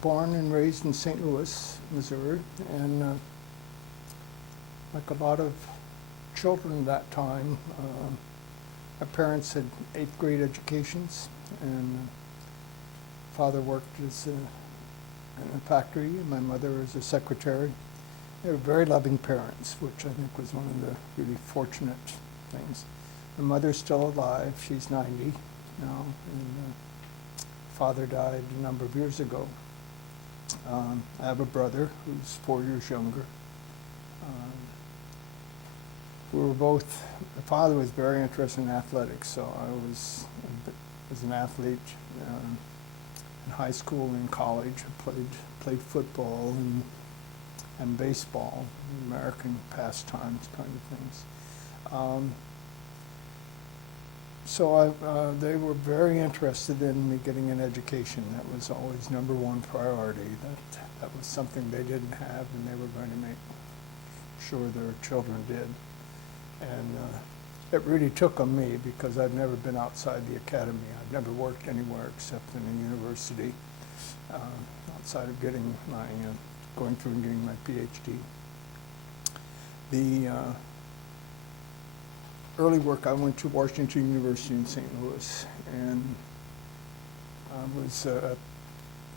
Born and raised in St. Louis, Missouri, and like a lot of children at that time, my parents had 8th grade educations, and father worked in a factory, and my mother was a secretary. They were very loving parents, which I think was one of the really fortunate things. My mother's still alive. She's 90 now, and father died a number of years ago. I have a brother who's 4 years younger. We were both, my father was very interested in athletics, so I was an athlete in high school and college. I played football and baseball, American pastimes kind of things. So they were very interested in me getting an education. That was always #1 priority. That was something they didn't have, and they were going to make sure their children did. And it really took on me, because I've never been outside the academy. I've never worked anywhere except in a university, outside of getting going through and getting my PhD. The early work, I went to Washington University in St. Louis, and I was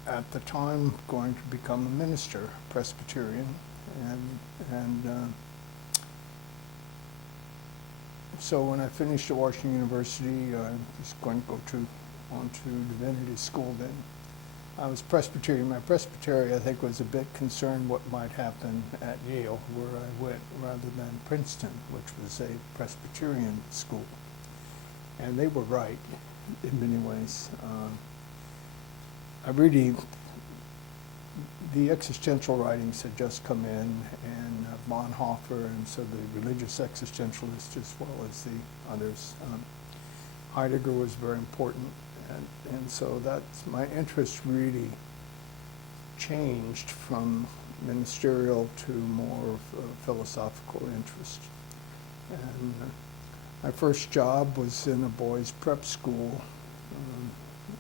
at the time going to become a minister, Presbyterian, and so when I finished at Washington University, I was going to go on to divinity school then. I was Presbyterian. My presbytery, I think, was a bit concerned what might happen at Yale, where I went, rather than Princeton, which was a Presbyterian school. And they were right in many ways. The existential writings had just come in, and Bonhoeffer, and so the religious existentialists as well as the others. Heidegger was very important. And so that's, my interest really changed from ministerial to more of a philosophical interest. And my first job was in a boys' prep school,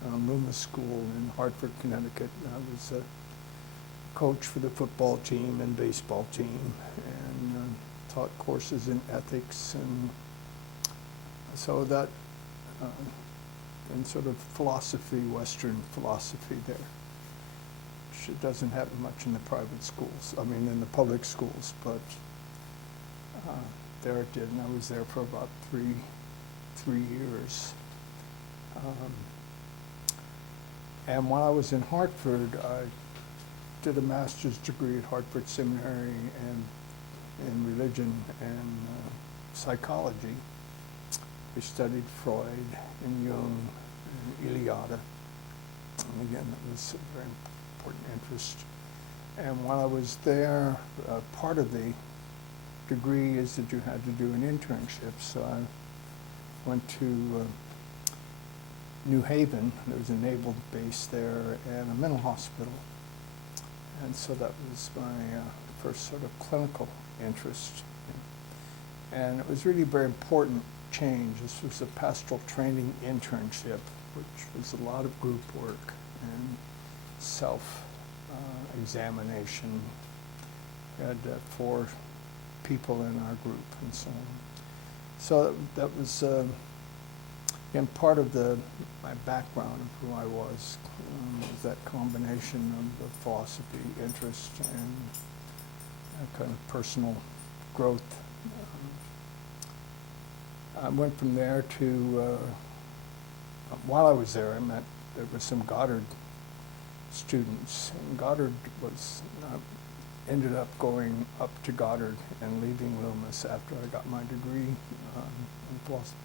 Loomis School in Hartford, Connecticut. I was a coach for the football team and baseball team, and taught courses in ethics, and so that and sort of philosophy, Western philosophy there, which it doesn't happen much in the private schools, I mean in the public schools, but there it did, and I was there for about three years. And while I was in Hartford, I did a master's degree at Hartford Seminary in religion and psychology. We studied Freud and Jung and Eliade. And again, that was a very important interest. And while I was there, part of the degree is that you had to do an internship. So I went to New Haven. There was a naval base there and a mental hospital. And so that was my first sort of clinical interest. And it was really very important change. This was a pastoral training internship, which was a lot of group work and self-examination. We had 4 people in our group and so on. So that was, again, part of my background of who I was that combination of the philosophy interest and kind of personal growth. I went from there to, while I was there, there were some Goddard students. And Goddard ended up going up to Goddard and leaving Loomis after I got my degree in philosophy.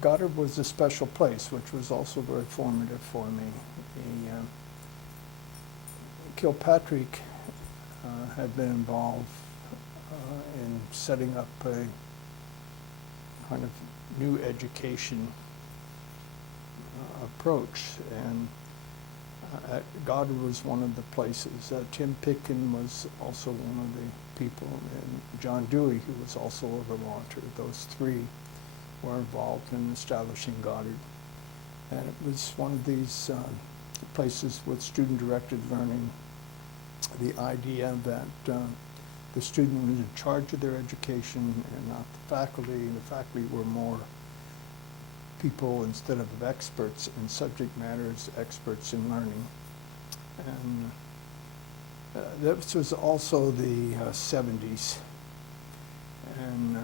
Goddard was a special place, which was also very formative for me. Kilpatrick had been involved in setting up a kind of new education approach, and Goddard was one of the places. Tim Pitkin was also one of the people, and John Dewey, who was also a Vermonter. Those 3 were involved in establishing Goddard. And it was one of these places with student-directed learning, the idea that the student was in charge of their education and not the faculty, and the faculty were more people instead of experts in subject matters, experts in learning. And this was also the 70s. And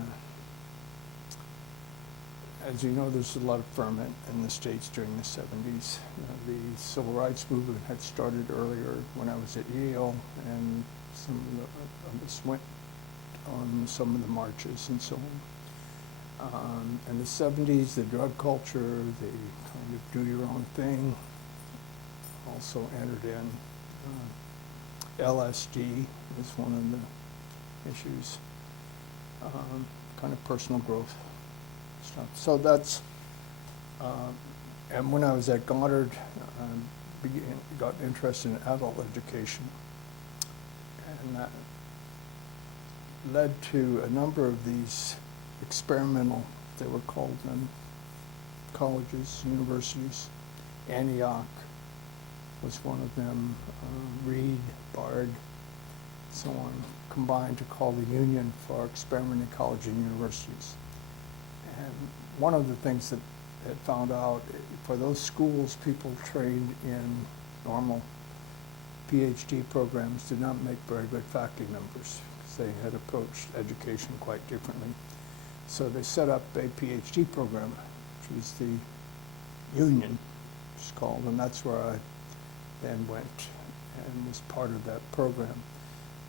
as you know, there's a lot of ferment in the States during the 70s. The civil rights movement had started earlier when I was at Yale, and some of us went on some of the marches and so on. In the 70s, the drug culture, the kind of do your own thing, also entered in. LSD was one of the issues, kind of personal growth stuff. So that's, and when I was at Goddard, got interested in adult education, and that led to a number of these experimental, they were called then, colleges, universities. Antioch was one of them, Reed, Bard, so on, combined to call the Union for Experimental College and Universities. And one of the things that it found out, for those schools, people trained in normal PhD programs did not make very good faculty members because they had approached education quite differently. So they set up a PhD program, which was the Union, it's called, and that's where I then went and was part of that program.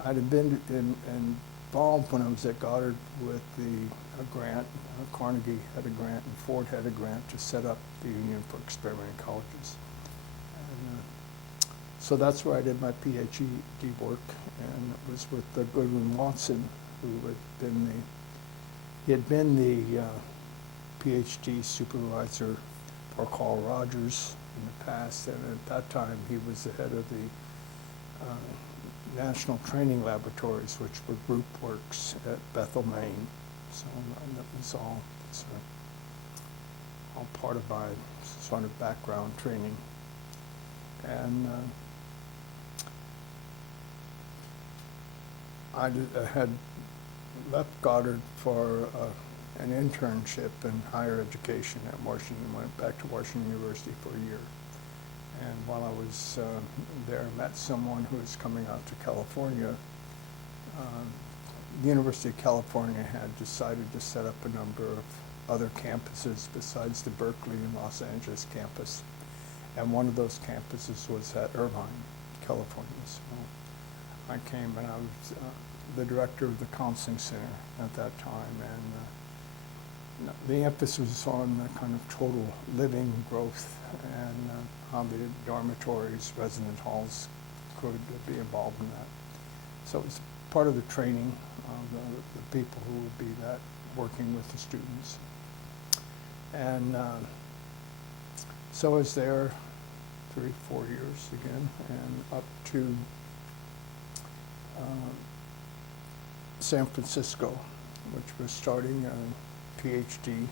I'd have been involved when I was at Goddard with a grant. Carnegie had a grant and Ford had a grant to set up the Union for Experimental Colleges. And, so that's where I did my PhD work, and it was with Goodwin Watson, who had been the PhD supervisor for Carl Rogers in the past, and at that time he was the head of the National Training Laboratories, which were group works at Bethel, Maine. So that was all part of my sort of background training. And I had left Goddard for an internship in higher education at Washington, went back to Washington University for a year. And while I was there, met someone who was coming out to California. The University of California had decided to set up a number of other campuses besides the Berkeley and Los Angeles campus. And one of those campuses was at Irvine, California. So I came, and I was the director of the counseling center at that time. And the emphasis was on the kind of total living growth and how the dormitories, resident halls could be involved in that. So it was part of the training of the people who would be working with the students. And so I was there 3-4 years again, and up to San Francisco, which was starting a PhD.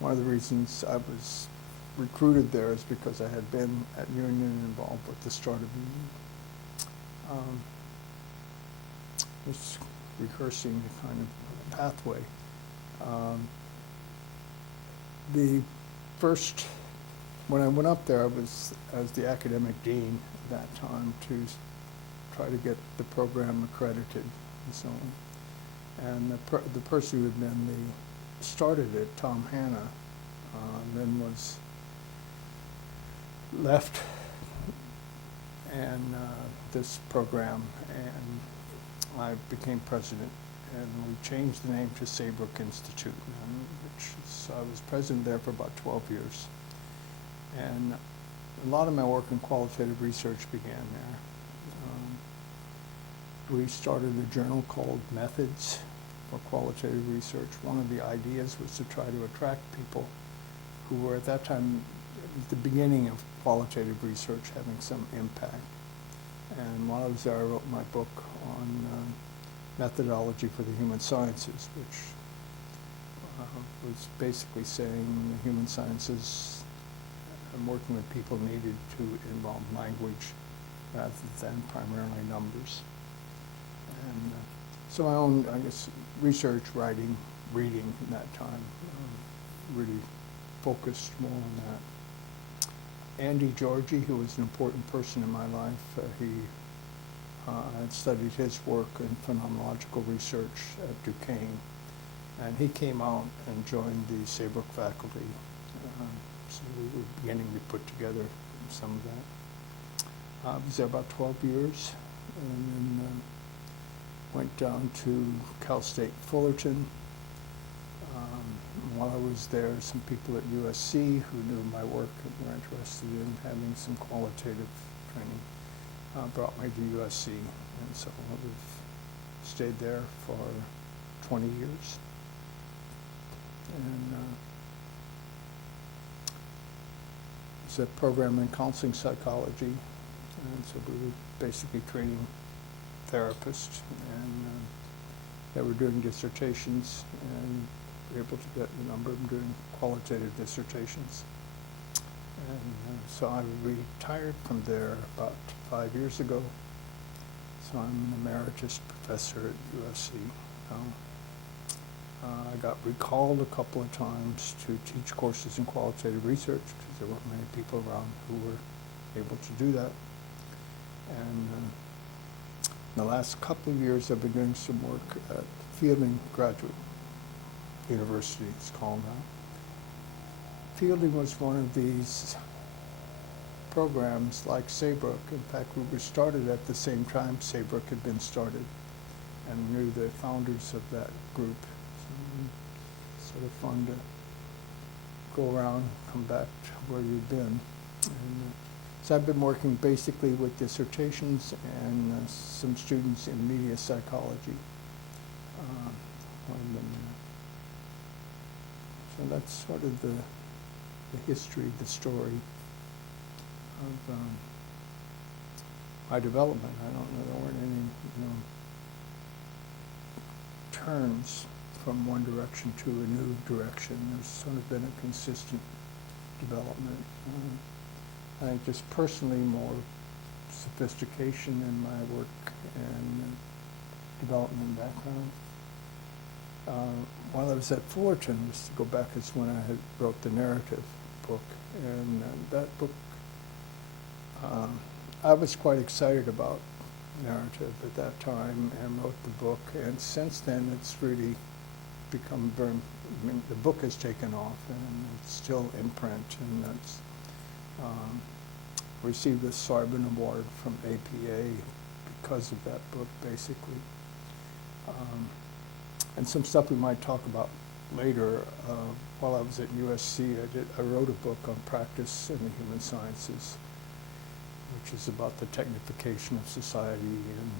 One of the reasons I was recruited there is because I had been at Union involved with the start of Union. Just rehearsing the kind of pathway. When I went up there, I was as the academic dean at that time to try to get the program accredited and so on. And the person who had been started it, Tom Hanna, then was left and this program, and I became president, and we changed the name to Saybrook Institute, I was president there for about 12 years. And a lot of my work in qualitative research began there. We started a journal called Methods for Qualitative Research. One of the ideas was to try to attract people who were at that time at the beginning of qualitative research having some impact. And while I was there, I wrote my book on methodology for the human sciences, which was basically saying the human sciences and working with people needed to involve language rather than primarily numbers. And so my own, I guess, research, writing, reading in that time really focused more on that. Andy Georgie, who was an important person in my life, I had studied his work in phenomenological research at Duquesne, and he came out and joined the Saybrook faculty. So we were beginning to put together some of that. I was there about 12 years, and then went down to Cal State Fullerton. While I was there, some people at USC who knew my work and were interested in having some qualitative training brought me to USC, and so I've stayed there for 20 years. And it's a program in counseling psychology, and so we were basically training therapists, and they were doing dissertations, and we were able to get a number of them doing qualitative dissertations. And so I retired from there about 5 years ago. So I'm an emeritus professor at USC now. I got recalled a couple of times to teach courses in qualitative research because there weren't many people around who were able to do that. And in the last couple of years, I've been doing some work at Fielding Graduate University, it's called now. Fielding was one of these programs like Saybrook. In fact, we were started at the same time Saybrook had been started, and knew the founders of that group. So it's sort of fun to go around, come back to where you've been. And, so I've been working basically with dissertations and some students in media psychology. So that's sort of the history, the story of my development. I don't know, there weren't any, turns from one direction to a new direction. There's sort of been a consistent development. I think just personally more sophistication in my work and development background. While I was at Fullerton, just to go back, is when I had wrote the narrative book, and that book, I was quite excited about narrative at that time and wrote the book, and since then it's really become very, the book has taken off and it's still in print, and that's received the Sarban Award from APA because of that book, basically. And some stuff we might talk about later. While I was at USC, I wrote a book on practice in the human sciences, which is about the technification of society and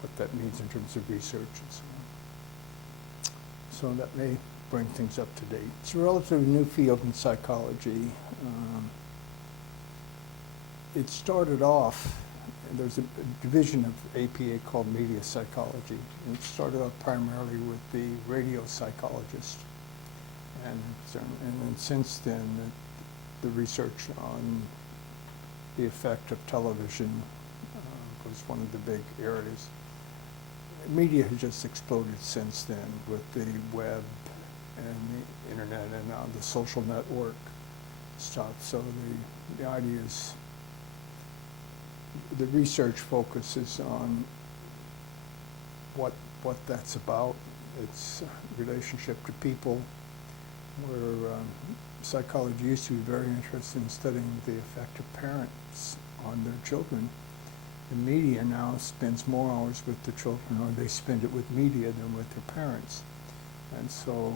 what that means in terms of research and so on. So that may bring things up to date. It's a relatively new field in psychology. It started off, there's a division of APA called media psychology. And it started off primarily with the radio psychologist. And then since then, the research on the effect of television was one of the big areas. Media has just exploded since then with the web and the internet and now the social network stuff. So the idea is, the research focuses on what that's about, its relationship to people, where psychology used to be very interested in studying the effect of parents on their children. The media now spends more hours with the children, or they spend it with media than with their parents. And so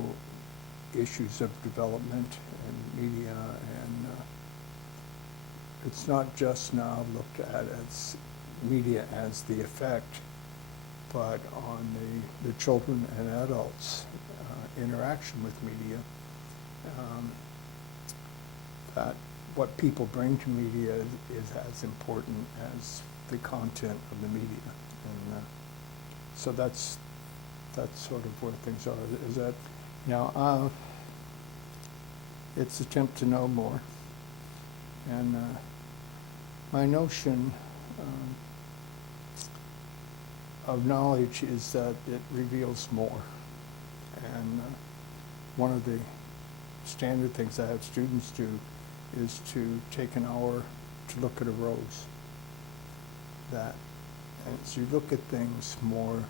issues of development and media, and it's not just now looked at as media as the effect, but on the children and adults' interaction with media. That what people bring to media is as important as the content of the media, and so that's sort of where things are. Is that it's attempt to know more. And my notion of knowledge is that it reveals more. And one of the standard things I have students do is to take an hour to look at a rose. That as you look at things more,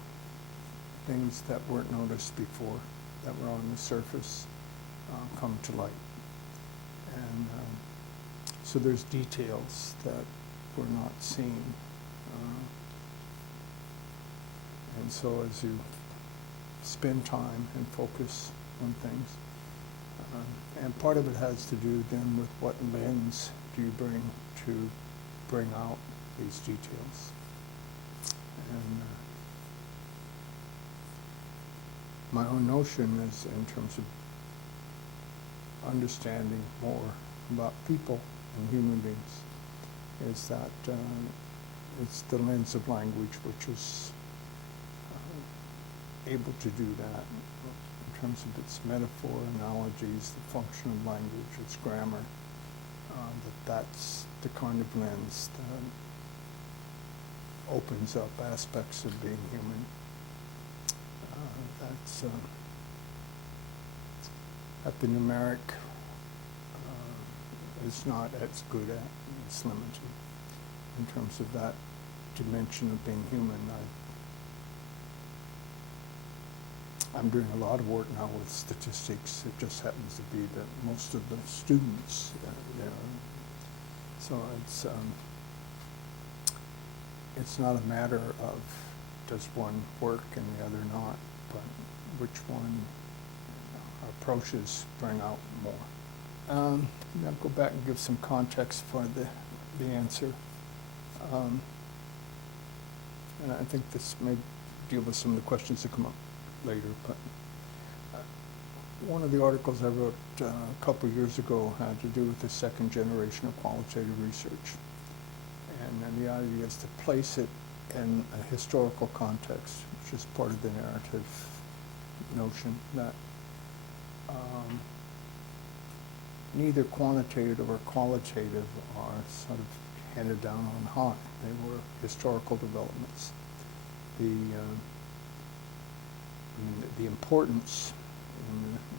things that weren't noticed before, that were on the surface, come to light. And so there's details that we're not seeing. And so as you spend time and focus on things, and part of it has to do then with what lens do you bring to bring out these details. And my own notion is in terms of understanding more about people and human beings is that it's the lens of language which is able to do that in terms of its metaphor, analogies, the function of language, its grammar, that's the kind of lens that opens up aspects of being human. That's at the numeric is not as good at, it's limited in terms of that dimension of being human. I'm doing a lot of work now with statistics. It just happens to be that most of the students, so it's not a matter of does one work and the other not, but which one approaches bring out more. I'll go back and give some context for the answer. And I think this may deal with some of the questions that come up later, but one of the articles I wrote a couple years ago had to do with the second generation of qualitative research. And the idea is to place it in a historical context, which is part of the narrative notion that neither quantitative or qualitative are sort of handed down on high. They were historical developments. The importance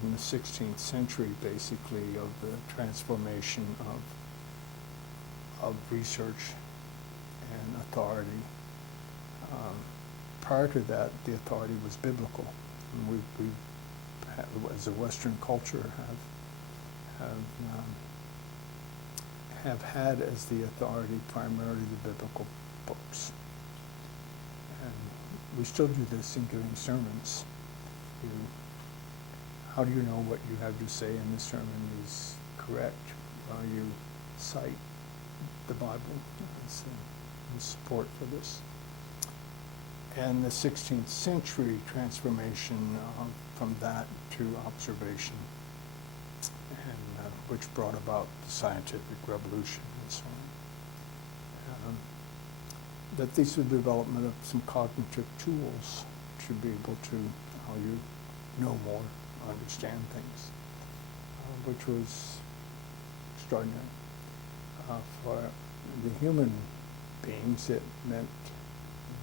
in the 16th century, basically, of the transformation of research and authority. Prior to that, the authority was biblical. And we as a Western culture, have had as the authority primarily the biblical books. And we still do this in giving sermons. How do you know what you have to say in the sermon is correct? You cite the Bible as support for this. And the 16th century transformation from that to observation, and which brought about the scientific revolution and so on. That these are the development of some cognitive tools to be able to how you know more, understand things, which was extraordinary. For the human beings, it meant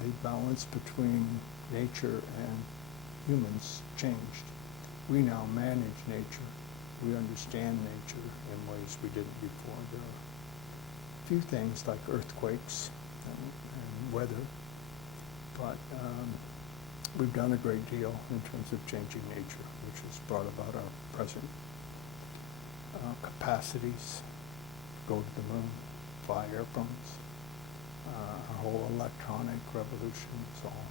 the balance between nature and humans changed. We now manage nature. We understand nature in ways we didn't before. There are a few things like earthquakes and weather, but we've done a great deal in terms of changing nature, which has brought about our present capacities, go to the moon, fly airplanes, our whole electronic revolution is all.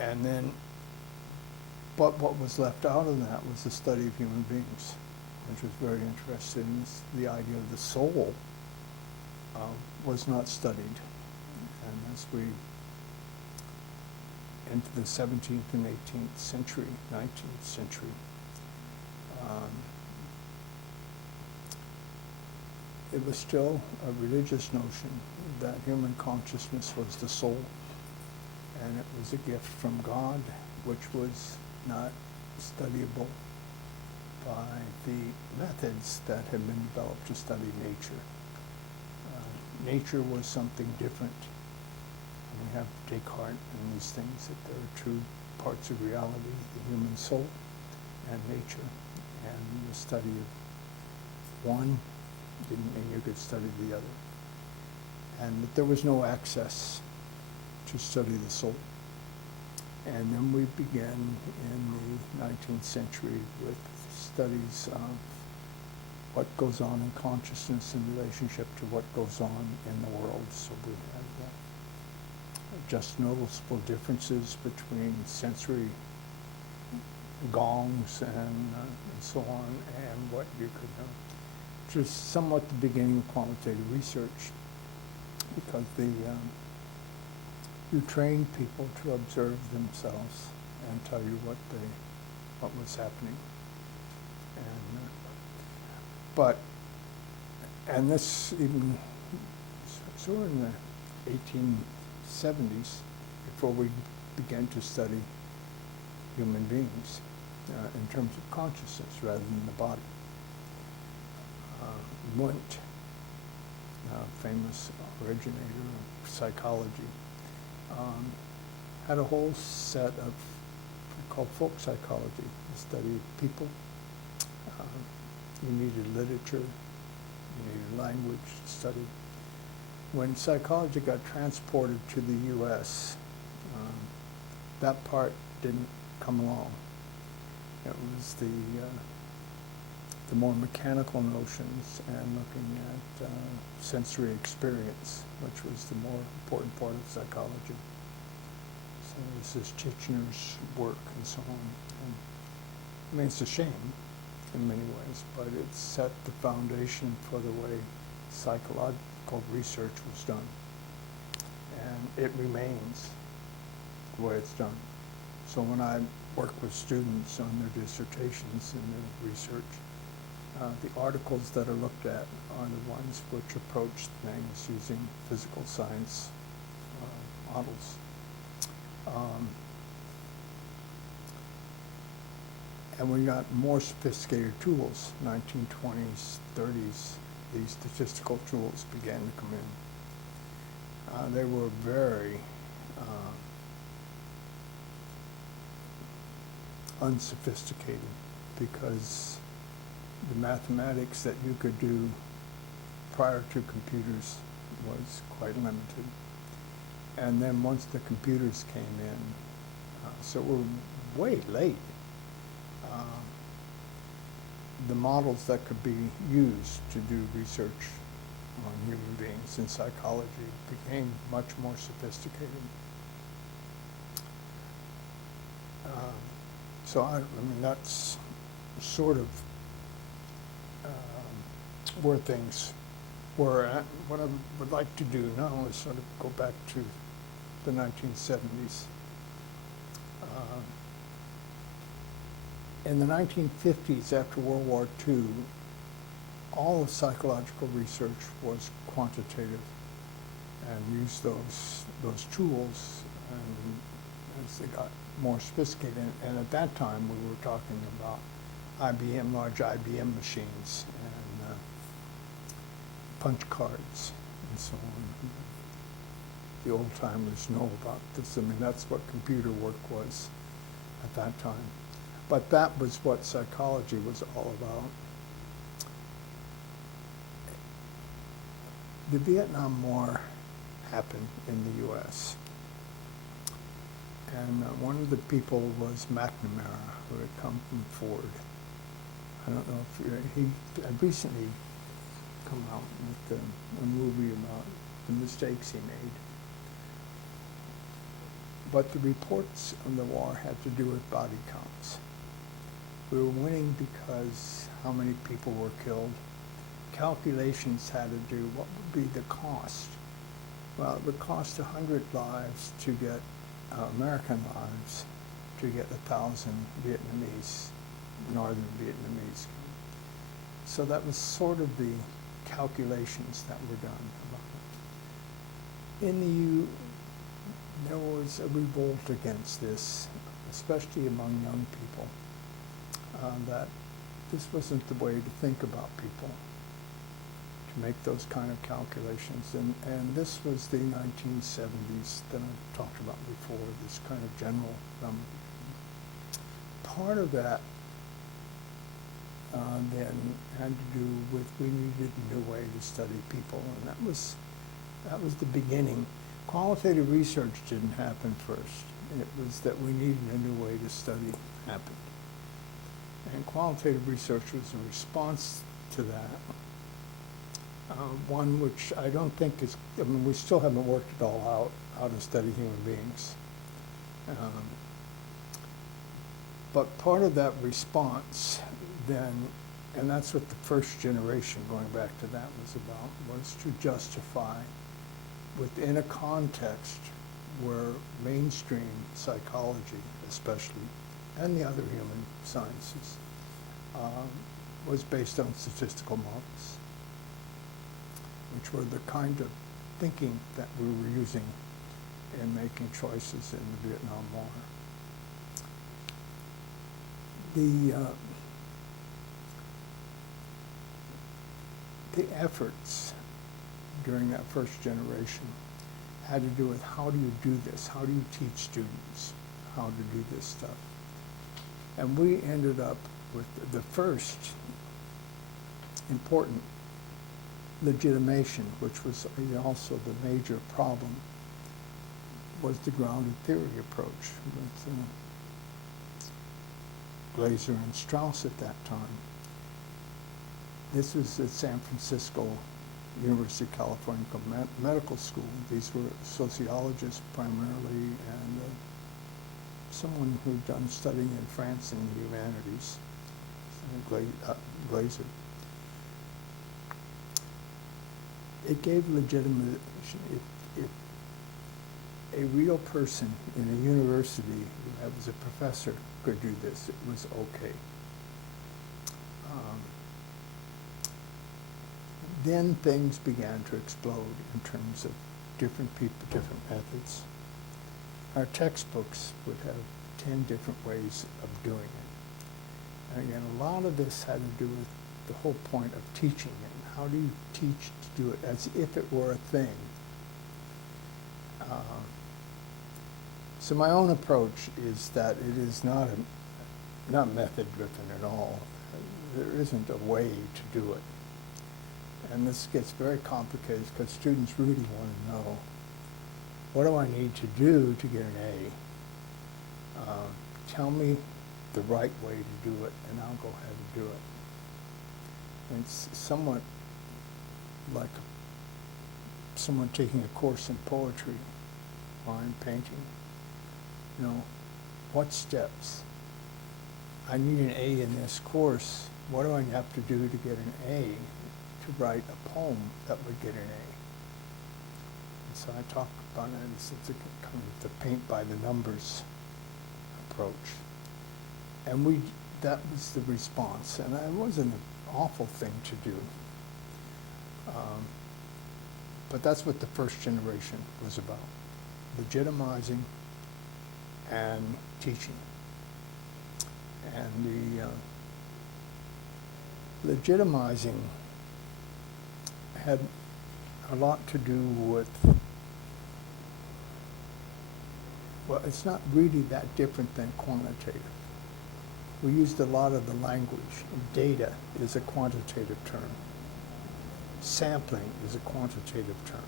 And then, but what was left out of that was the study of human beings, which was very interesting. The idea of the soul was not studied. And as we into the 17th and 18th century, 19th century, it was still a religious notion that human consciousness was the soul, and it was a gift from God, which was not studyable. by the methods that had been developed to study nature. Nature was something different. And we have Descartes and these things, that there are two parts of reality, the human soul and nature. And the study of one didn't mean you could study the other. And that there was no access to study the soul. And then we began in the 19th century with studies of what goes on in consciousness in relationship to what goes on in the world. So we have just noticeable differences between sensory gongs and so on, and what you could know. Which is somewhat the beginning of quantitative research, because you train people to observe themselves and tell you what was happening. And this even sort of in the 1870s, before we began to study human beings in terms of consciousness rather than the body. Wundt, famous originator of psychology, had a whole set of called folk psychology, the study of people. You needed literature, you needed language to study. When psychology got transported to the U.S., that part didn't come along. It was the more mechanical notions and looking at sensory experience, which was the more important part of psychology. So this is Titchener's work and so on. And, I mean, it's a shame in many ways, but it set the foundation for the way psychological research was done. And it remains the way it's done. So when I work with students on their dissertations and their research, the articles that are looked at are the ones which approach things using physical science models. And we got more sophisticated tools, 1920s, 30s, these statistical tools began to come in. They were very unsophisticated, because the mathematics that you could do prior to computers was quite limited. And then once the computers came in, so we're way late. The models that could be used to do research on human beings in psychology became much more sophisticated. So I mean, that's sort of where things were at. What I would like to do now is sort of go back to the 1970s. In the 1950s, after World War II, all of psychological research was quantitative, and used those tools, and as they got more sophisticated. And at that time, we were talking about large IBM machines and punch cards and so on. The old timers know about this. I mean, that's what computer work was at that time. But that was what psychology was all about. The Vietnam War happened in the U.S. And one of the people was McNamara, who had come from Ford. I don't know if he had recently come out with a movie about the mistakes he made. But the reports on the war had to do with body counts. We were winning because how many people were killed. Calculations had to do what would be the cost. Well, it would cost 100 lives to get American lives to get 1,000 Vietnamese, northern Vietnamese. So that was sort of the calculations that were done about it. In the there was a revolt against this, especially among young people, that this wasn't the way to think about people, to make those kind of calculations. And this was the 1970s that I talked about before, this kind of general number. Part of that then had to do with we needed a new way to study people, and that was the beginning. Qualitative research didn't happen first. It was that we needed a new way to study happened. And qualitative research was a response to that. One which I don't think is, I mean, we still haven't worked it all out, how to study human beings. But part of that response then, and that's what the first generation, going back to that, was about, was to justify within a context where mainstream psychology, especially, and the other human sciences, was based on statistical models, which were the kind of thinking that we were using in making choices in the Vietnam War. The efforts during that first generation had to do with how do you do this? How do you teach students how to do this stuff? And we ended up with the first important legitimation, which was also the major problem, was the grounded theory approach with Glaser and Strauss at that time. This was at San Francisco University of California Medical School. These were sociologists primarily, and someone who'd done studying in France in the humanities, Glaser. It gave legitimation. If a real person in a university who was a professor could do this, it was okay. Then things began to explode in terms of different people, different methods. Our textbooks would have 10 different ways of doing it. And again, a lot of this had to do with the whole point of teaching it. How do you teach to do it as if it were a thing? So my own approach is that it is not method-driven at all. There isn't a way to do it. And this gets very complicated because students really want to know, what do I need to do to get an A? Tell me the right way to do it, and I'll go ahead and do it. And it's somewhat like someone taking a course in poetry or in painting. You know, what steps? I need an A in this course. What do I have to do to get an A? To write a poem that would get an A. And so I talk about it as it's a kind of the paint by the numbers approach. And that was the response, and it wasn't an awful thing to do. But that's what the first generation was about, legitimizing and teaching. And the legitimizing had a lot to do with, well, it's not really that different than quantitative. We used a lot of the language. Data is a quantitative term. Sampling is a quantitative term.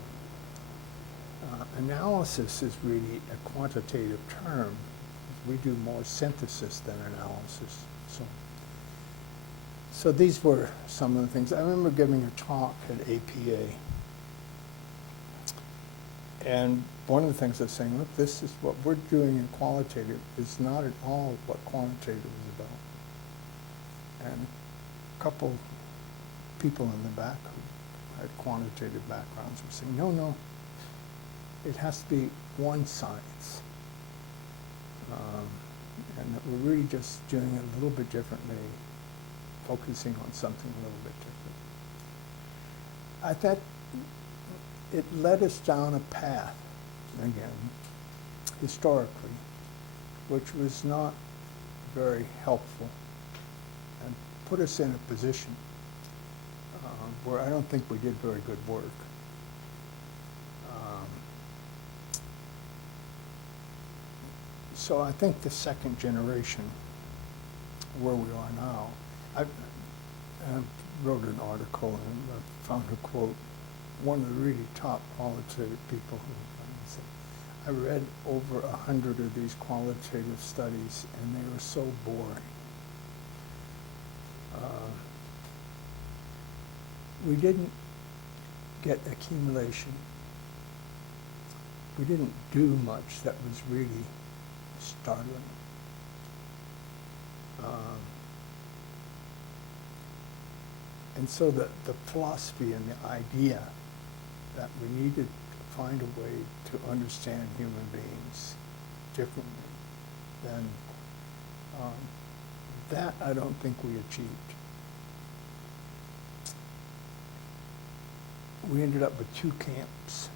Analysis is really a quantitative term. We do more synthesis than analysis. So these were some of the things. I remember giving a talk at APA. And one of the things I was saying, look, this is what we're doing in qualitative is not at all what quantitative is about. And a couple people in the back who had quantitative backgrounds were saying, no, it has to be one science. And that we're really just doing it a little bit differently, focusing on something a little bit different. I thought it led us down a path, again, historically, which was not very helpful. And put us in a position where I don't think we did very good work. So I think the second generation, where we are now, I wrote an article and found a quote, one of the really top qualitative people who said, I read over 100 of these qualitative studies and they were so boring. We didn't get accumulation. We didn't do much that was really startling. And so the philosophy and the idea that we needed to find a way to understand human beings differently than that I don't think we achieved. We ended up with two camps,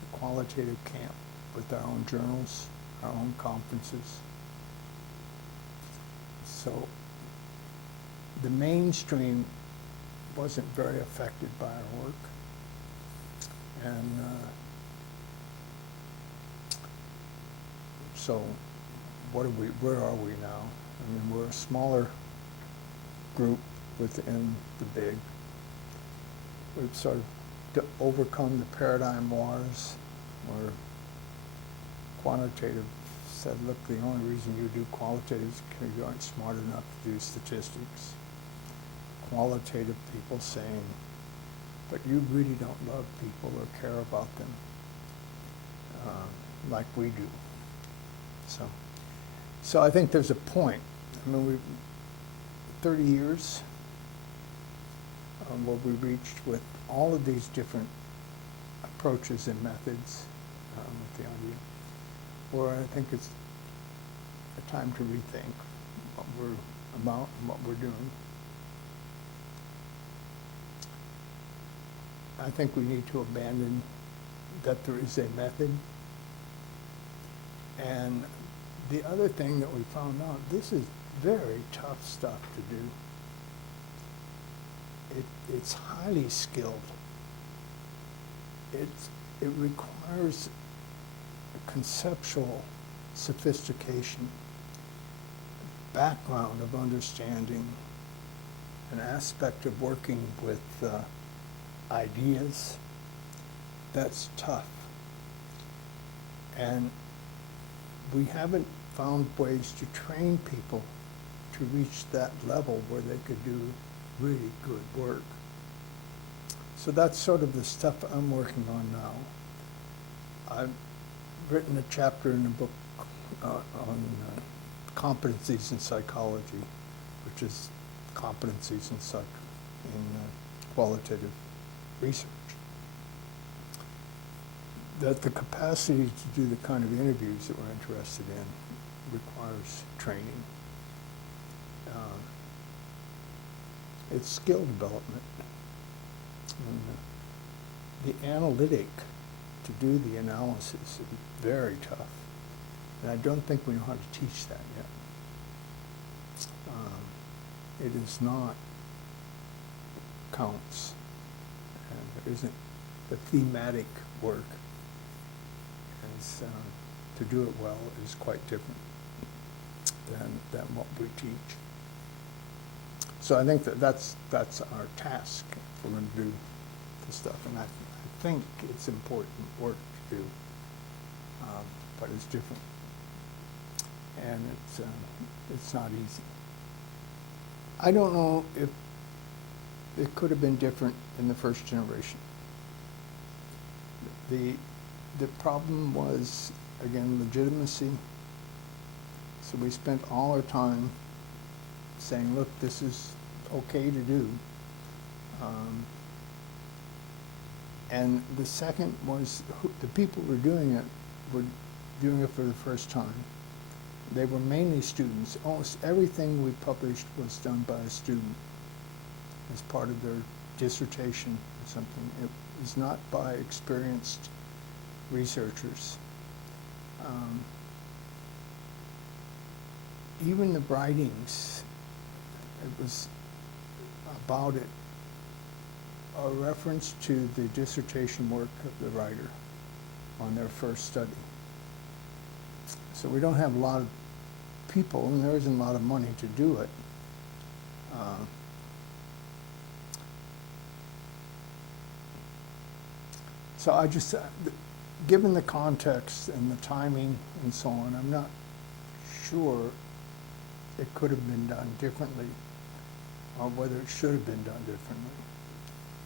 the qualitative camp with our own journals, our own conferences. So the mainstream wasn't very affected by our work. And so where are we now? I mean, we're a smaller group within the big. We've sort of overcome the paradigm wars where quantitative said, look, the only reason you do qualitative is because you aren't smart enough to do statistics. Qualitative people saying, but you really don't love people or care about them like we do. So I think there's a point. I mean, 30 years where we reached with all of these different approaches and methods with the idea, where I think it's a time to rethink what we're about and what we're doing. I think we need to abandon that there is a method. And the other thing that we found out, this is very tough stuff to do. It's highly skilled. It requires a conceptual sophistication, background of understanding, an aspect of working with ideas that's tough. And we haven't found ways to train people to reach that level where they could do really good work. So that's sort of the stuff I'm working on now. I've written a chapter in a book on competencies in psychology, which is competencies in qualitative research. That the capacity to do the kind of interviews that we're interested in requires training. It's skill development. And the analytic to do the analysis is very tough. And I don't think we know how to teach that yet. It is not counts. And there isn't the thematic work. To do it well is quite different than what we teach. So I think that's our task if we're going to do this stuff. And I think it's important work to do, but it's different. And it's not easy. I don't know if it could have been different in the first generation. The problem was, again, legitimacy. So we spent all our time saying, look, this is okay to do. And the second was the people who were doing it for the first time. They were mainly students. Almost everything we published was done by a student as part of their dissertation or something. It was not by experienced researchers. Even the writings, it was about it, a reference to the dissertation work of the writer on their first study. So we don't have a lot of people, and there isn't a lot of money to do it. So I just, given the context and the timing and so on, I'm not sure it could have been done differently or whether it should have been done differently.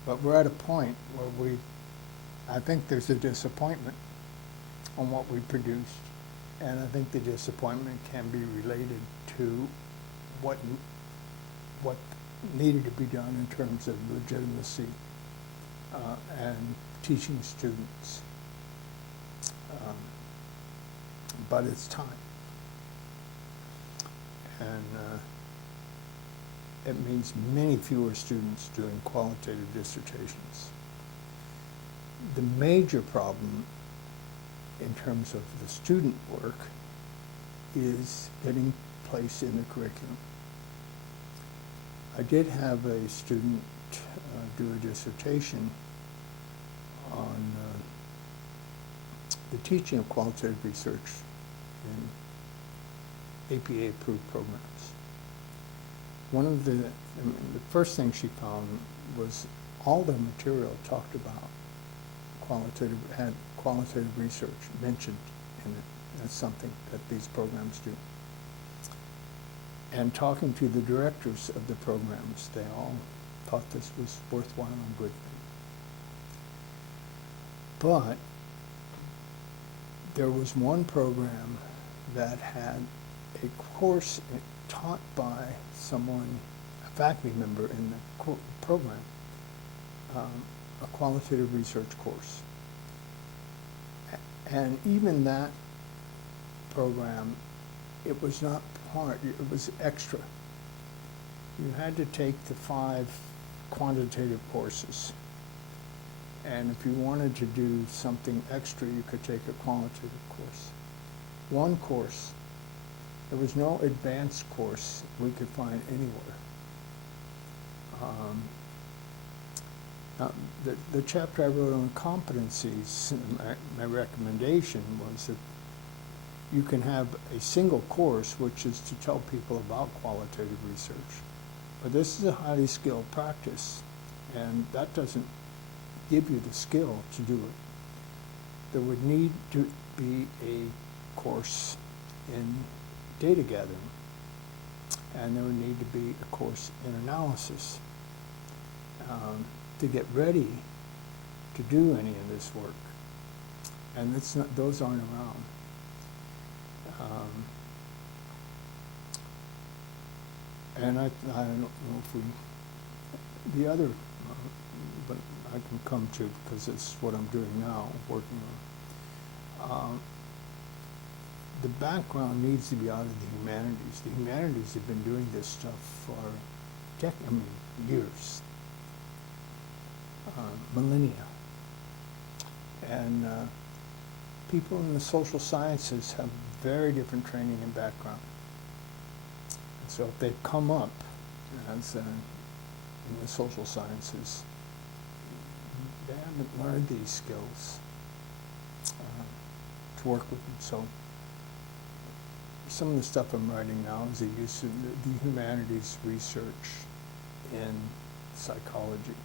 But we're at a point where I think there's a disappointment on what we produced, and I think the disappointment can be related to what needed to be done in terms of legitimacy and teaching students. But it's time. And it means many fewer students doing qualitative dissertations. The major problem in terms of the student work is getting place in the curriculum. I did have a student do a dissertation on the teaching of qualitative research in APA-approved programs. One of the first thing she found was all the material talked about had qualitative research mentioned in it. That's something that these programs do. And talking to the directors of the programs, they all thought this was worthwhile and good thing. But there was one program that had a course taught by someone, a faculty member in the program, a qualitative research course. And even that program, it was not part, it was extra. You had to take the 5 quantitative courses. And if you wanted to do something extra, you could take a qualitative course. One course, there was no advanced course we could find anywhere. The chapter I wrote on competencies, my recommendation was that you can have a single course, which is to tell people about qualitative research. But this is a highly skilled practice, and that doesn't give you the skill to do it. There would need to be a course in data gathering, and there would need to be a course in analysis to get ready to do any of this work. And it's not, those aren't around. And I don't know if the other, but I can come to, because it's what I'm doing now, working on. The background needs to be out of the humanities. The humanities have been doing this stuff for years, millennia. And people in the social sciences have very different training and background. And so if they've come up as in the social sciences, they haven't learned these skills to work with them. So some of the stuff I'm writing now is the use of the humanities research in psychology.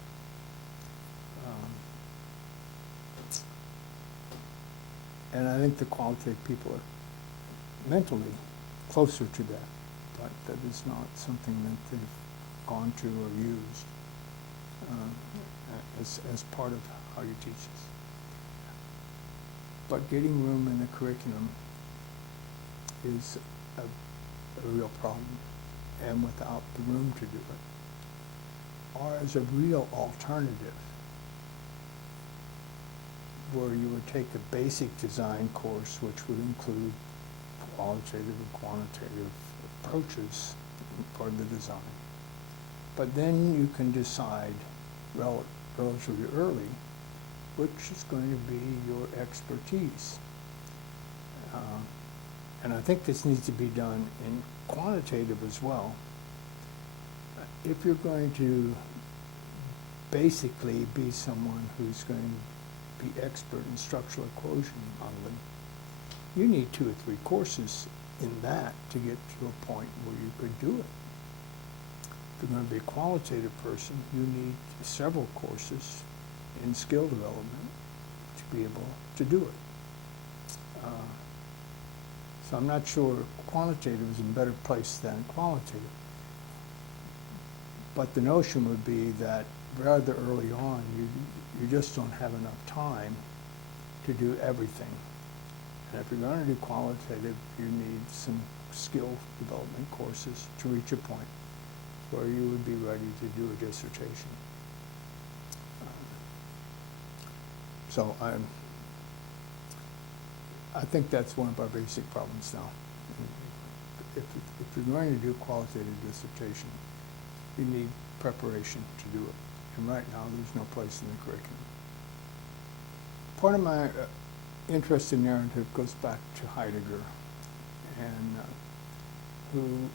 And I think the qualitative people are mentally closer to that, but that is not something that they've gone to or used as part of how you teach this. But getting room in the curriculum is a real problem, and without the room to do it, or as a real alternative, where you would take a basic design course, which would include qualitative and quantitative approaches for the design. But then you can decide relatively early which is going to be your expertise. And I think this needs to be done in quantitative as well. if you're going to basically be someone who's going to be expert in structural equation modeling, you need 2 or 3 courses in that to get to a point where you could do it. If you're going to be a qualitative person, you need several courses in skill development to be able to do it. So I'm not sure quantitative is in a better place than qualitative. But the notion would be that rather early on, you just don't have enough time to do everything. And if you're going to do qualitative, you need some skill development courses to reach a point where you would be ready to do a dissertation. So I think that's one of our basic problems now. If you're going to do qualitative dissertation, you need preparation to do it. And right now, there's no place in the curriculum. Part of my interest in narrative goes back to Heidegger, and who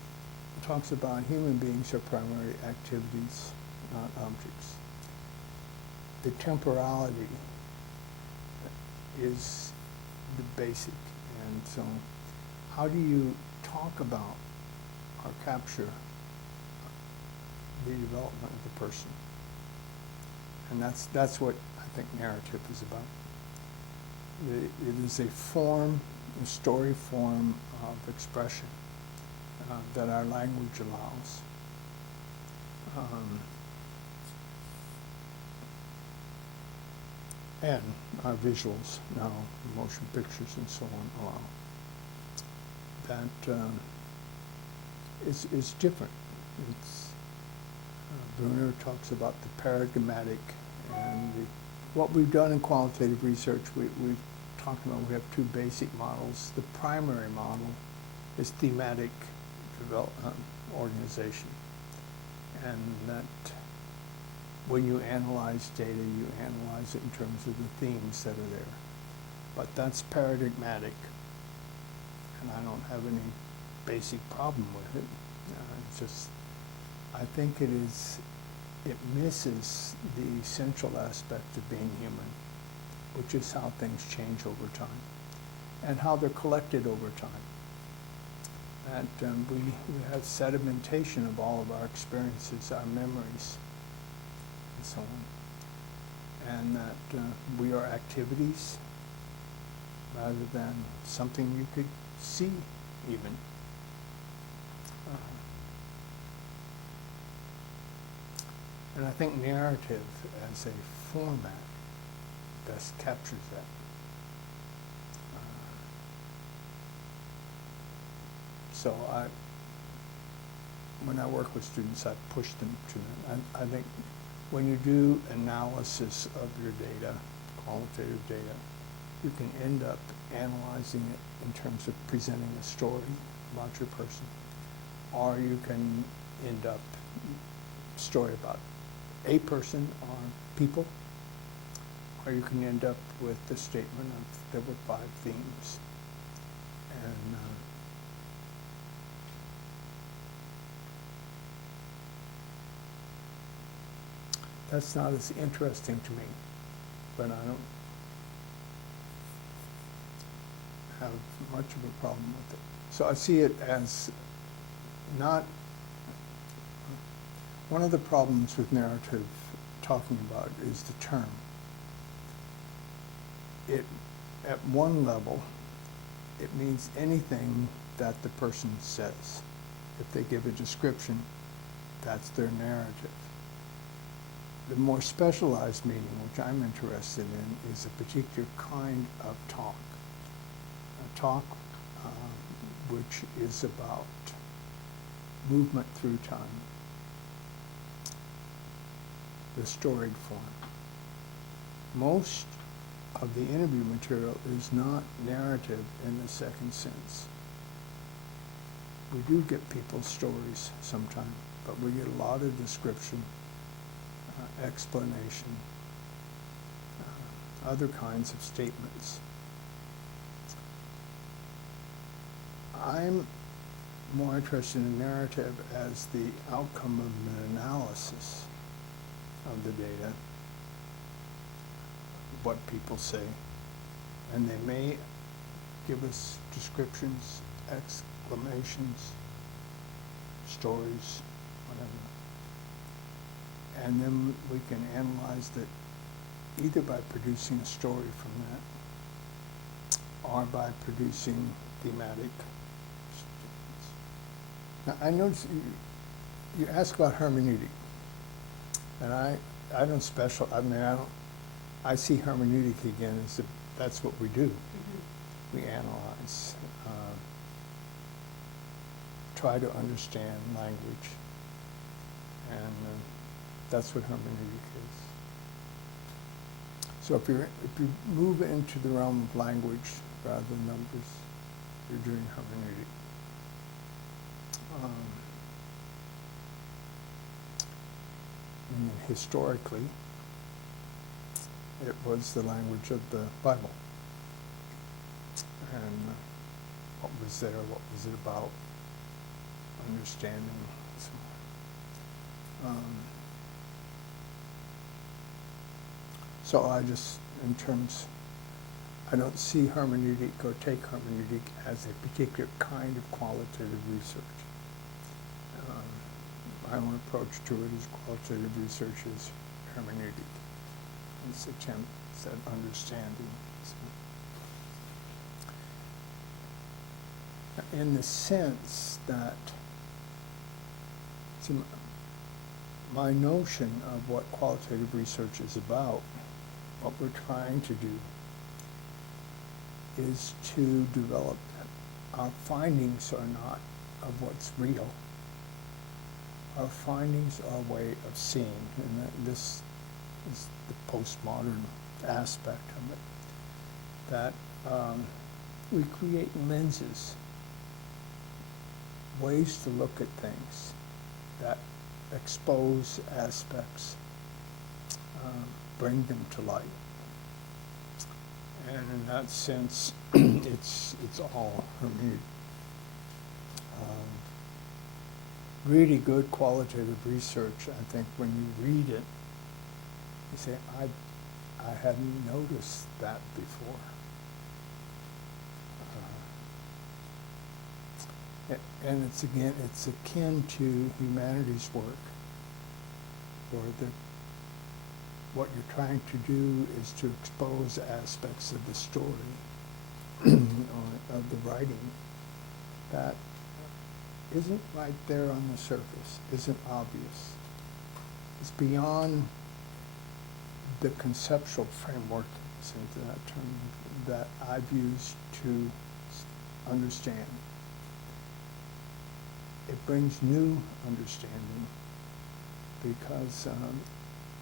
talks about human beings are primary activities, not objects. The temporality is the basic, and so how do you talk about or capture the development of the person? And that's what I think narrative is about. It is a form, a story form of expression that our language allows. And our visuals now, motion pictures and so on allow. That is different. It's, Bruner talks about the paradigmatic and what we've done in qualitative research. We've talked about, we have 2 basic models. The primary model is thematic organization, and that when you analyze data, you analyze it in terms of the themes that are there. But that's paradigmatic, and I don't have any basic problem with it. It's just, I think it misses the essential aspect of being human, which is how things change over time and how they're collected over time. That we have sedimentation of all of our experiences, our memories, and so on. And that we are activities rather than something you could see even. And I think narrative as a format best captures that. So when I work with students, I push them to that. I think when you do analysis of your data, qualitative data, you can end up analyzing it in terms of presenting a story about your person, or you can end up story about a person or people, or you can end up with the statement of there were 5 themes. And that's not as interesting to me, but I don't have much of a problem with it. So I see it as not, one of the problems with narrative talking about is the term. It, at one level, it means anything that the person says. If they give a description, that's their narrative. The more specialized meaning, which I'm interested in, is a particular kind of talk. A talk which is about movement through time, the storied form. Most of the interview material is not narrative in the second sense. We do get people's stories sometimes, but we get a lot of description, explanation, other kinds of statements. I'm more interested in narrative as the outcome of an analysis of the data, what people say, and they may give us descriptions, exclamations, stories, whatever. And then we can analyze that either by producing a story from that or by producing thematic statements. Now, I notice you ask about hermeneutic, and I don't I see hermeneutic again as that's what we do. Mm-hmm. We analyze, try to understand language, and that's what hermeneutic is. So if you move into the realm of language rather than numbers, you're doing hermeneutic. And historically, it was the language of the Bible. And what was there, what was it about, understanding, so on. So I just, I don't see hermeneutic or take hermeneutic as a particular kind of qualitative research. My own approach to it is qualitative research is hermeneutic. It's attempts at understanding. So, in the sense that, see, my notion of what qualitative research is about, what we're trying to do, is to develop our findings are not of what's real. Our findings are a way of seeing, and this is the postmodern aspect of it, that we create lenses, ways to look at things that expose aspects, bring them to light. And in that sense, it's all hermeneutic. Really good qualitative research, I think when you read it, you say, I hadn't noticed that before. And it's akin to humanities work, where what you're trying to do is to expose aspects of the story or of the writing that isn't right there on the surface, isn't obvious. It's beyond the conceptual framework, into that term, that I've used to understand. It brings new understanding because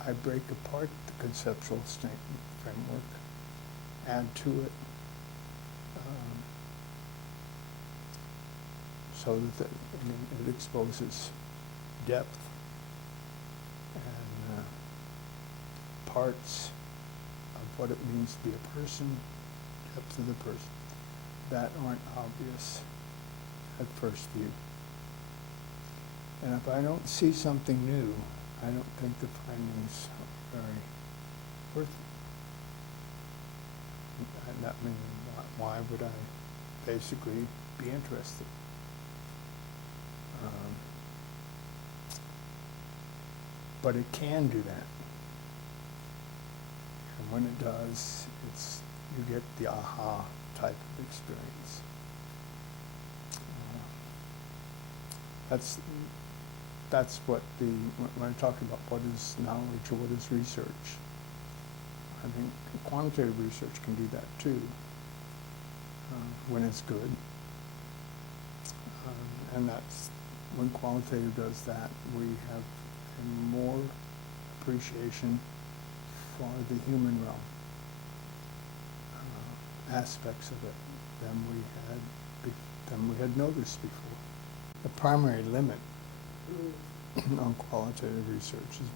I break apart the conceptual framework, add to it, so that it exposes depth and parts of what it means to be a person, depth of the person, that aren't obvious at first view. And if I don't see something new, I don't think the findings are very worth it. And that means, why would I basically be interested? But it can do that. And when it does, you get the aha type of experience. That's what when I'm talking about what is knowledge or what is research, I think quantitative research can do that too, when it's good. And that's when qualitative does that, we have a more appreciation for the human realm, aspects of it than we had noticed before. The primary limit on qualitative research is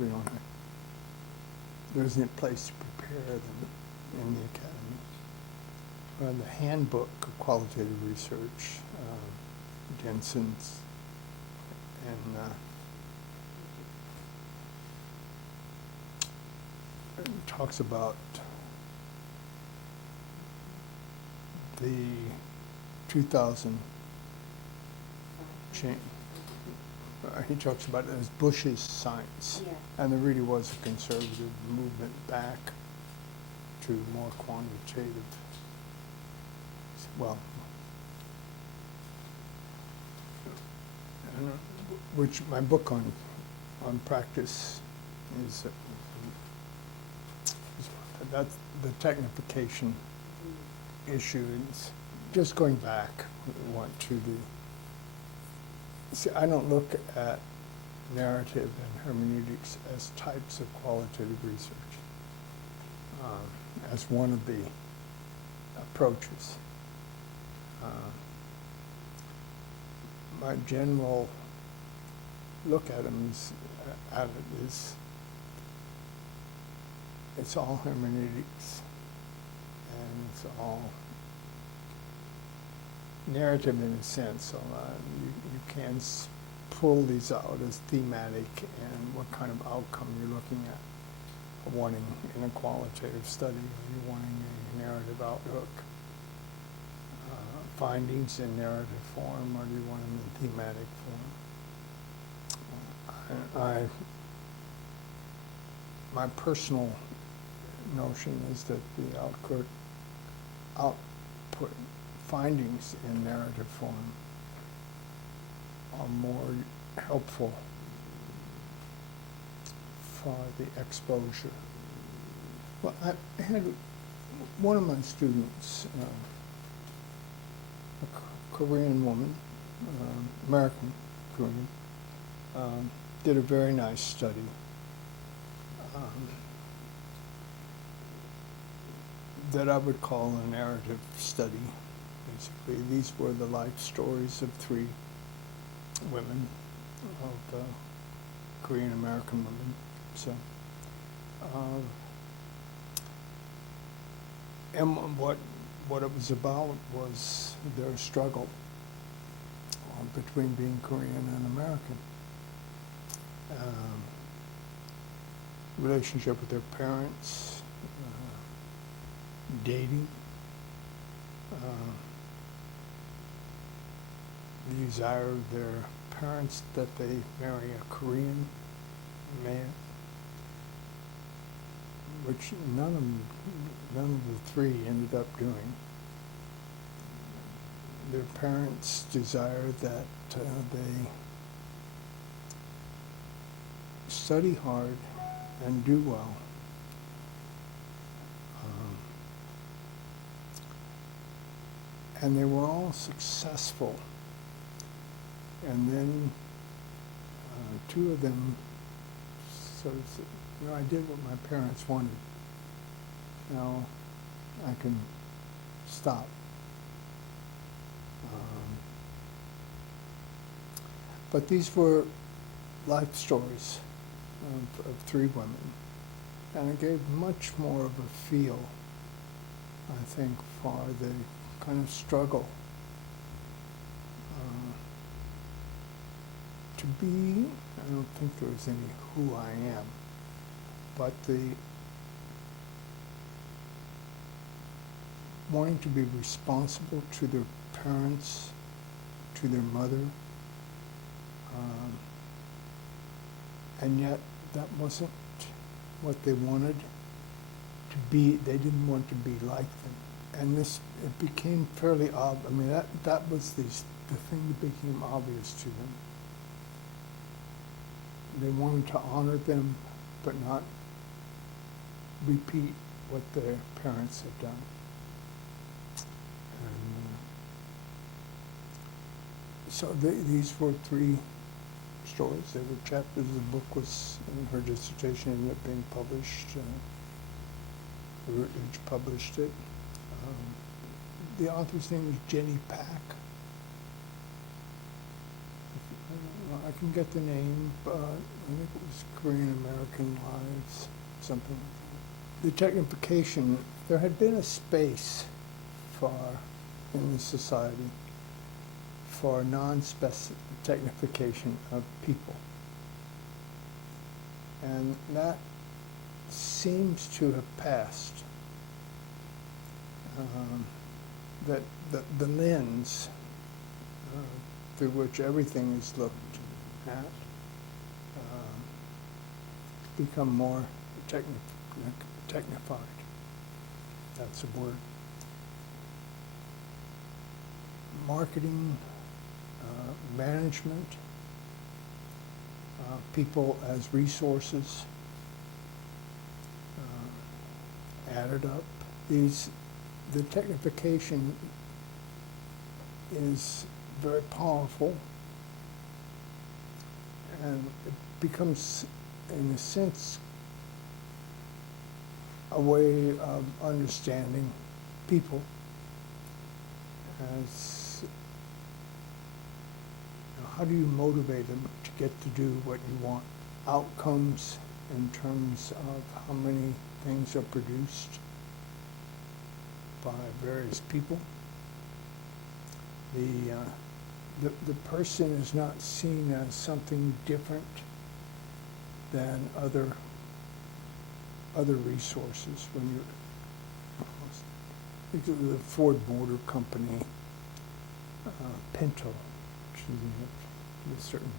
there isn't a place to prepare them in the academy. The handbook of qualitative research Denson's, and it talks about the 2000 change. He talks about it as Bush's science, Yeah. and there really was a conservative movement back to more quantitative. Well, and, which my book on practice is that's the technification issue. It's just going back to the. See, I don't look at narrative and hermeneutics as types of qualitative research, as one of the approaches. My general look at them is it's all hermeneutics, and it's all narrative in a sense. So you can pull these out as thematic and what kind of outcome you're looking at. Wanting in a qualitative study, are you wanting a narrative outlook? Findings in narrative form, or do you want them in thematic form? My personal notion is that the output findings in narrative form are more helpful for the exposure. Well, I had one of my students, a Korean woman, American Korean, did a very nice study. That I would call a narrative study. Basically, these were the life stories of 3 women, of Korean American women. So, and what it was about was their struggle between being Korean and American. Relationship with their parents, dating, the desire of their parents that they marry a Korean man, which none of the 3 ended up doing. Their parents desire that they study hard and do well. And they were all successful. And then 2 of them sort of said, I did what my parents wanted. Now I can stop. But these were life stories of 3 women. And it gave much more of a feel, I think, for the kind of struggle to be, I don't think there was any who I am, but the wanting to be responsible to their parents, to their mother, and yet that wasn't what they wanted to be. They didn't want to be like them. And it became fairly obvious. I mean, that was the thing that became obvious to them. They wanted to honor them, but not repeat what their parents had done. And, so these were 3 stories. They were chapters. The book was, and her dissertation ended up being published. Routledge published it. The author's name is Jenny Pack. I can get the name, but I think it was Korean American Lives, something like that. The technification, there had been a space in the society for non-technification of people. And that seems to have passed. That the lens through which everything is looked at become more technified. That's a word. Marketing, management, people as resources added up. The technification is very powerful, and it becomes, in a sense, a way of understanding people as, how do you motivate them to get to do what you want? Outcomes in terms of how many things are produced by various people. The person is not seen as something different than other resources. When you think of the Ford Motor Company, Pinto, a certain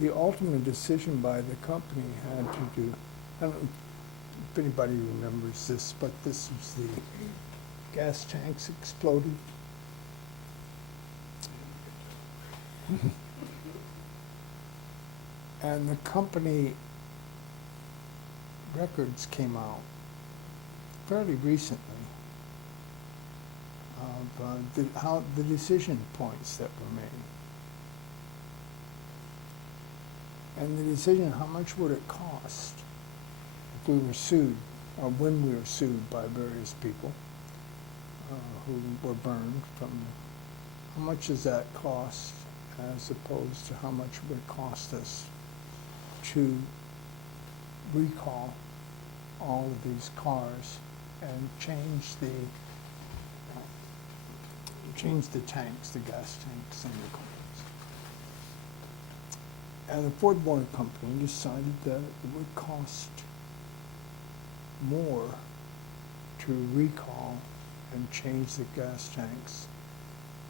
the ultimate decision by the company had to do. I don't know if anybody remembers this, but this was the gas tanks exploded. And the company records came out fairly recently of how the decision points that were made. And the decision, how much would it cost if we were sued, or when we were sued by various people who were burned from, how much does that cost as opposed to how much would it cost us to recall all of these cars and change the tanks, the gas tanks in the cars. And the Ford Motor Company decided that it would cost more to recall and change the gas tanks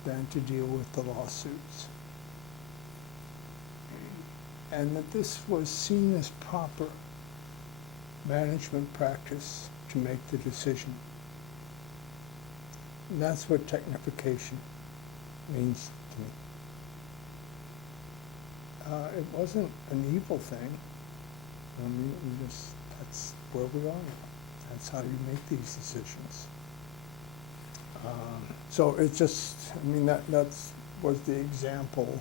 than to deal with the lawsuits. And that this was seen as proper management practice to make the decision. And that's what technification means to me. It wasn't an evil thing. I mean, that's where we are. That's how you make these decisions. So it's just, I mean, that was the example.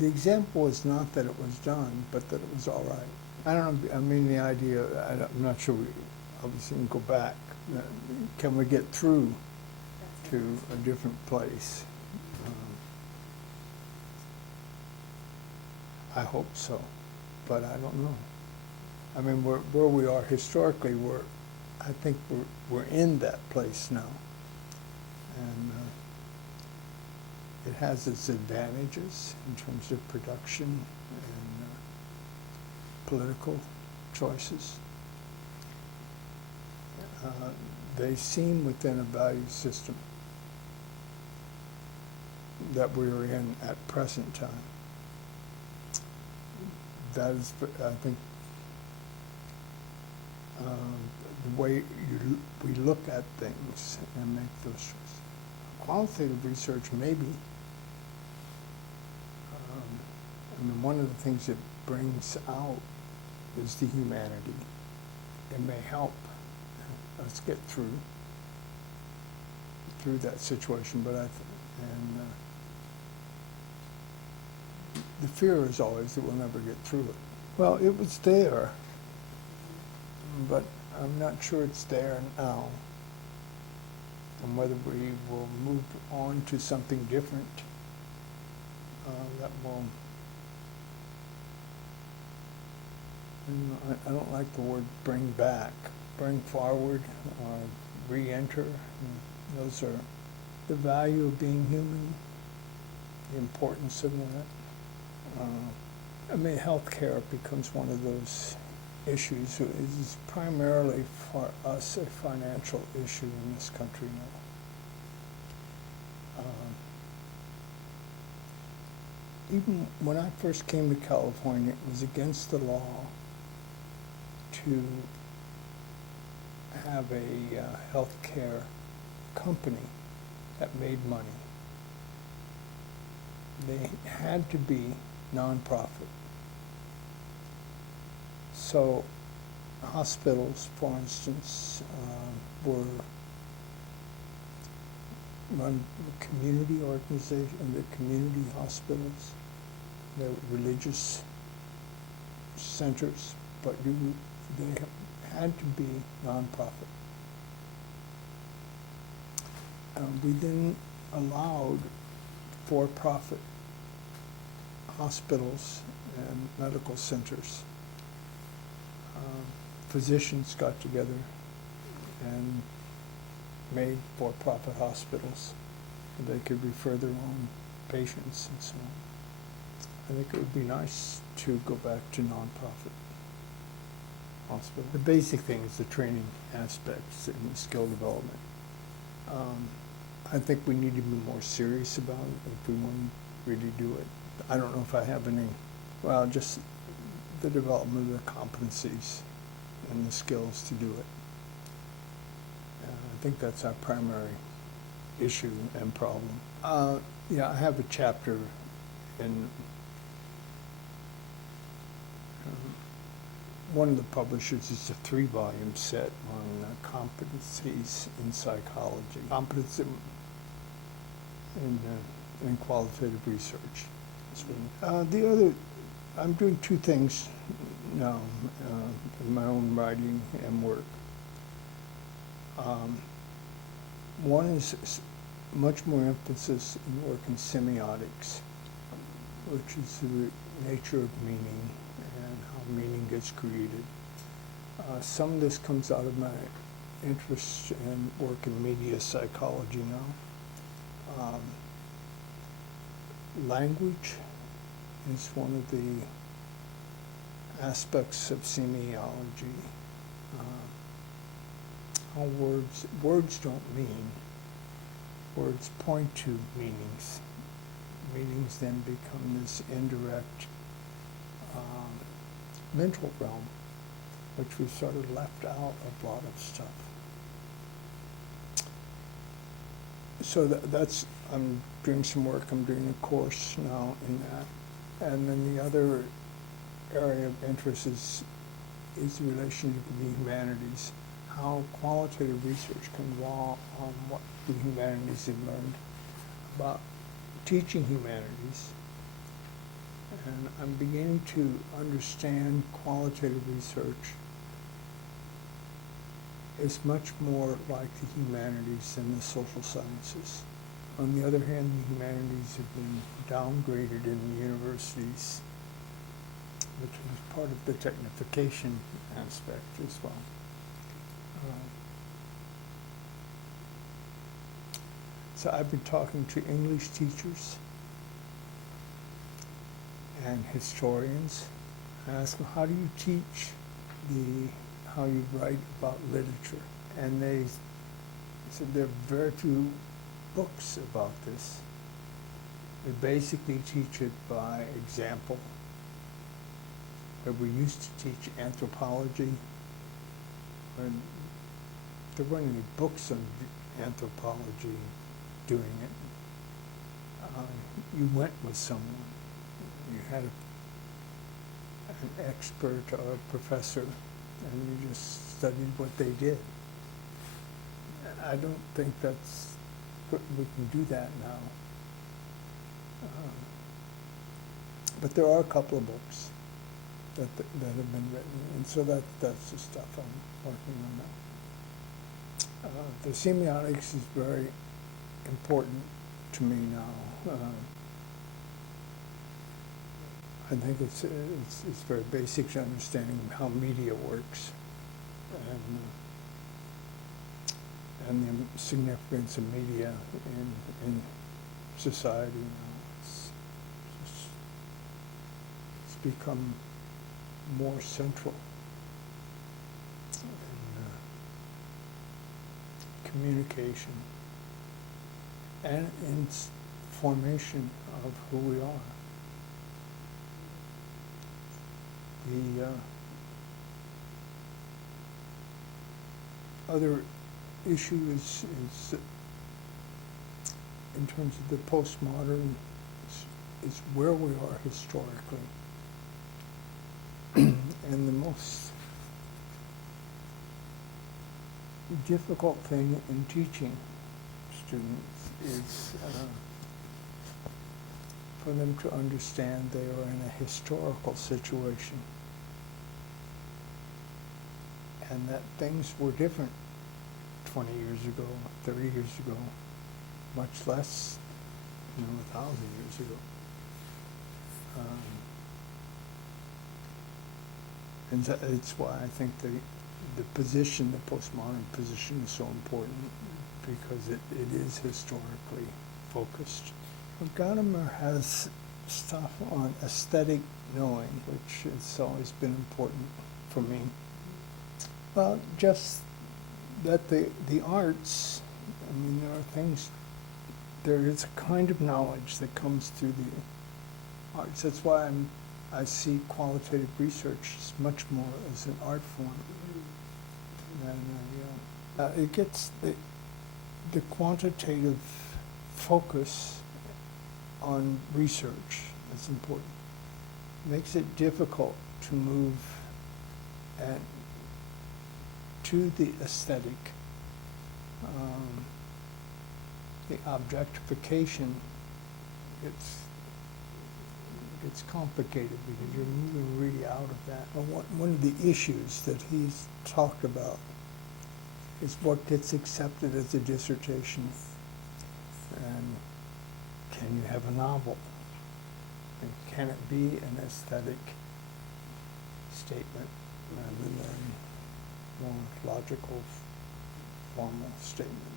The example is not that it was done, but that it was all right. I don't know, I mean, the idea, I'm not sure we obviously can go back. Can we get through to a different place? I hope so, but I don't know. I mean, where we are historically, I think we're in that place now. And it has its advantages in terms of production and political choices. They seem within a value system that we are in at present time. That is, I think, the way we look at things and make those choices. Qualitative research, maybe. I mean, one of the things it brings out is the humanity. It may help us get through that situation, but the fear is always that we'll never get through it. Well, it was there, but I'm not sure it's there now. And whether we will move on to something different that will, I don't like the word bring back, bring forward, or re-enter. Those are the value of being human, the importance of that. Healthcare becomes one of those issues. It is primarily for us a financial issue in this country now. Even when I first came to California, it was against the law to have a healthcare company that made money. They had to be nonprofit. So hospitals, for instance, were run community organization, the community hospitals, the religious centers, but they had to be nonprofit. We then allowed for-profit hospitals and medical centers. Physicians got together and made for-profit hospitals. They could refer their own patients and so on. I think it would be nice to go back to nonprofit hospital. The basic things, the training aspects and skill development. I think we need to be more serious about it if we want to really do it. I don't know if I have any, well, just the development of the competencies and the skills to do it. I think that's our primary issue and problem. Yeah, I have a chapter in one of the publishers. Is a 3-volume set on competencies in psychology, competence in qualitative research. The other, I'm doing 2 things now in my own writing and work. One is much more emphasis in work in semiotics, which is the nature of meaning and how meaning gets created. Some of this comes out of my interest in work in media psychology now. Language is one of the aspects of semiology. How words don't mean. Words point to meanings. Meanings then become this indirect mental realm, which we've sort of left out of a lot of stuff. So that's, I'm doing some work, I'm doing a course now in that. And then the other area of interest is the relationship with the humanities, how qualitative research can draw on what the humanities have learned about teaching humanities. And I'm beginning to understand qualitative research is much more like the humanities than the social sciences. On the other hand, the humanities have been downgraded in the universities, which is part of the technification aspect as well. So I've been talking to English teachers and historians. I ask them, how do you teach how you write about literature? And they said there are very few books about this. They basically teach it by example. But we used to teach anthropology, and there weren't any books on anthropology doing it. You went with someone. You had an expert or a professor, and you just studied what they did. I don't think we can do that now. But there are a couple of books that have been written, and so that's the stuff I'm working on now. The semiotics is very important to me now. I think it's very basic to understanding how media works, and the significance of media in society now. It's become more central in communication and in formation of who we are. The other issue is in terms of the postmodern is where we are historically. And the most difficult thing in teaching students is for them to understand they are in a historical situation and that things were different 20 years ago, 30 years ago, much less, 1,000 years ago. And it's why I think the position, the postmodern position, is so important, because it is historically focused. Gadamer has stuff on aesthetic knowing, which has always been important for me. Well, just that the arts, there are things, there is a kind of knowledge that comes through the arts. That's why I see qualitative research as much more as an art form than it gets the quantitative focus on research is important. It makes it difficult to move to the aesthetic. The objectification, it's complicated because you're moving really out of that. And one of the issues that he's talked about is what gets accepted as a dissertation. And can you have a novel? And can it be an aesthetic statement rather than more logical, formal statement?